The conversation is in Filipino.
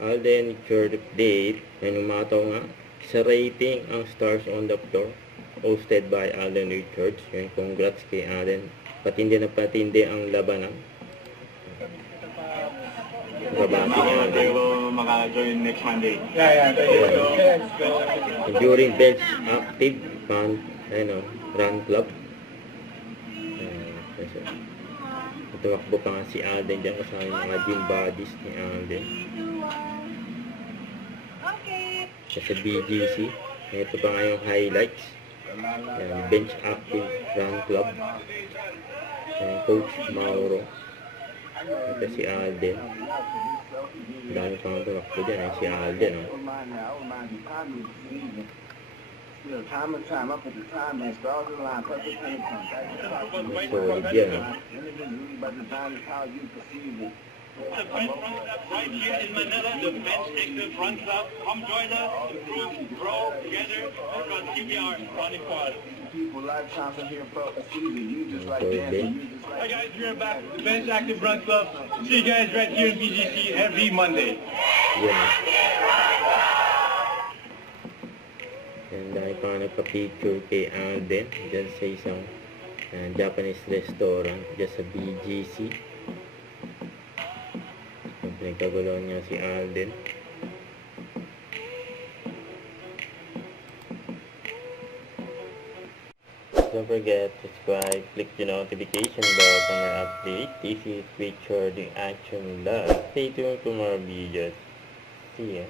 Alden, Richard, Dave, ay umataw nga sa rating ang Stars on the Floor, hosted by Alden Richards. Yun, congrats kay Alden. Patindi na patindi ang labanan. Babati ni Alden. Tayo maka-join next Monday. Yeah. During bench active run club. Tumakbo pa nga si Alden dyan kasama yung mga gym buddies ni Alden. Sa BGC, ito pa nga yung highlights. Yan, bench active run club. Coach Mauro. Ito si Alden. Dami pa nga tumakbo dyan si Alden. Solid yan. The bench run club right here in Manila, the bench active run club. Come join us, improve, grow together, and run CPR running quad. People lifetime from here for a season. You just like dancing. Hi guys, we're back. The bench active run club. See you guys right here in BGC every Monday. Yan. Yan, dahil pa nga nagpa-picture kay Alden dyan sa isang Japanese restaurant dyan sa BGC. Nagkagulong niya si Alden. Don't forget to subscribe, click the notification bell for more update. This is Richard the Action Love. Stay tuned for more videos. See ya.